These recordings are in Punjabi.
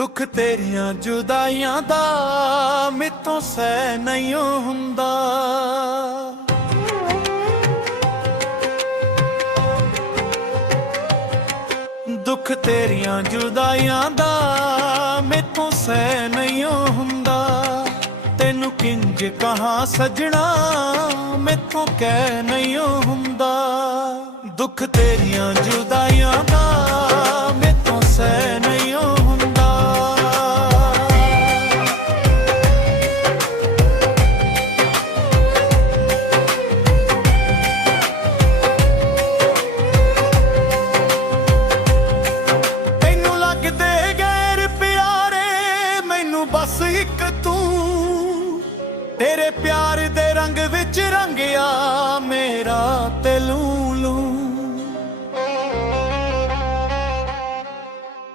ਦੁੱਖ ਤੇਰੀਆਂ ਜੁਦਾਈਆਂ ਦਾ ਮੈਥੋਂ ਸਹਿ ਨਹੀਂ ਹੁੰਦਾ। ਦੁੱਖ ਤੇਰੀਆਂ ਜੁਦਾਈਆਂ ਦਾ ਮੈਥੋਂ ਸਹਿ ਨਹੀਂ ਹੁੰਦਾ। ਤੈਨੂੰ ਕਿੰਜ ਕਹਾਂ ਸਜਣਾ ਮੈਥੋਂ ਕਹਿ ਨਹੀਂ ਹੁੰਦਾ। ਦੁੱਖ ਤੇਰੀਆਂ ਜੁਦਾਈਆਂ ਦਾ ਮੈਥੋਂ ਸਹਿ ਨਹੀਂ ਹੁੰਦਾ। ਤੈਨੂੰ ਲੱਗਦੇ ਗੈਰ ਪਿਆਰੇ ਮੈਨੂੰ ਬਸ ਇੱਕ ਤੂੰ। ਤੇਰੇ ਪਿਆਰ ਦੇ ਰੰਗ ਵਿੱਚ ਰੰਗਿਆ ਮੇਰਾ ਤੇ ਲੂੰ।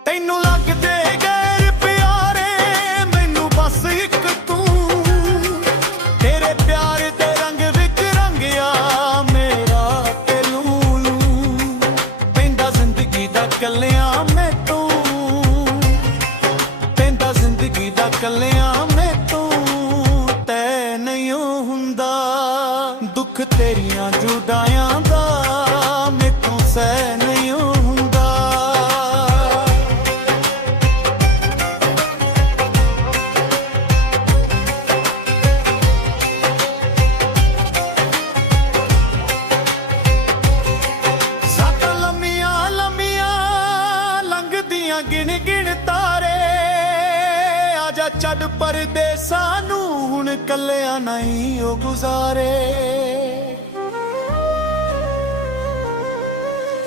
ਤੈਨੂੰ ਲੱਗਦੇ ਗੈਰ ਪਿਆਰੇ ਮੈਨੂੰ ਬਸ ਇੱਕ ਤੂੰ। ਤੇਰੇ ਪਿਆਰ ਦੇ ਰੰਗ ਵਿੱਚ ਰੰਗਿਆ ਮੇਰਾ ਤੇ ਲੂੰ। ਪੈਂਦਾ ਜ਼ਿੰਦਗੀ ਦਾ ਕੱਲਿਆਂ ਮੈਥੋਂ, ਪੈਂਦਾ ਜ਼ਿੰਦਗੀ ਦਾ ਕੱਲਿਆਂ ਮੈਥੋਂ ਤੈ ਨਹੀਂ ਹੁੰਦਾ। ਦੁੱਖ ਤੇਰੀਆਂ ਜੁਦਾਈਆਂ ਦਾ ਮੈਥੋਂ ਸਹਿ ਨਹੀਂ ਹੁੰਦਾ। ਸਾਤਾਂ ਲੰਮੀਆਂ ਲੰਮੀਆਂ ਲੰਘਦੀਆਂ ਗਿਣ ਗਿਣ ਤਾਰੇ। ਆਜਾ ਛੱਡ ਪਰਦੇਸਾਂ ਨੂੰ ਹੁਣ ਕੱਲਿਆਂ ਨਹੀਂ ਉਹ ਗੁਜ਼ਾਰੇ।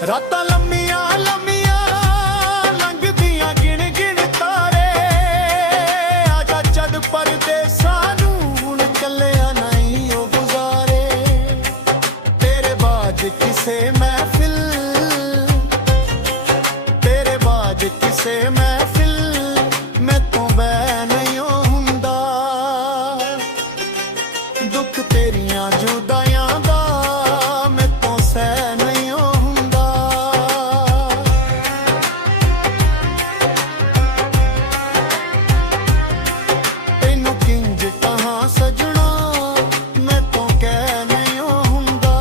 ਰਾਤਾਂ ਲੰਮੀਆਂ ਲੰਮੀਆਂ ਲੰਘਦੀਆਂ ਗਿਣ ਗਿਣ ਤਾਰੇ। ਆਜਾ ਛੱਡ ਪਰਦੇਸਾਂ ਨੂੰ ਹੁਣ ਕੱਲਿਆਂ ਨਹੀਂ ਉਹ ਗੁਜ਼ਾਰੇ। ਤੇਰੇ ਬਾਝ ਕਿਸੇ ਮਹਿਫਿਲ, ਤੇਰੇ ਬਾਝ ਕਿਸੇ ਮਹਿਫਿਲ ਮੈਥੋਂ ਬਹਿ ਨਹੀਂ ਹੁੰਦਾ। ਦੁੱਖ ਤੇਰੀਆਂ ਜੁਦਾਈਆਂ ਦਾ ਮੈਥੋਂ ਸਹਿ ਨਹੀਂ ਹੁੰਦਾ। ਤੈਨੂੰ ਕਿੰਜ ਕਹਾਂ ਸਜਣਾ ਮੈਥੋਂ ਕਹਿ ਨਹੀਂ ਹੁੰਦਾ।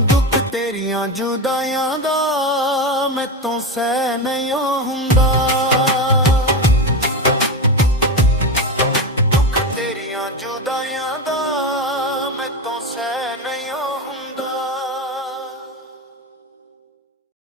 ਦੁੱਖ ਤੇਰੀਆਂ ਜੁਦਾਈਆਂ ਦਾ ਮੈਥੋਂ ਸਹਿ ਨਹੀਂ ਹੁੰਦਾ। ਦੁੱਖ ਤੇਰੀਆਂ ਜੁਦਾਈਆਂ ਦਾ ਮੈਥੋਂ ਸਹਿ ਨਹੀਂ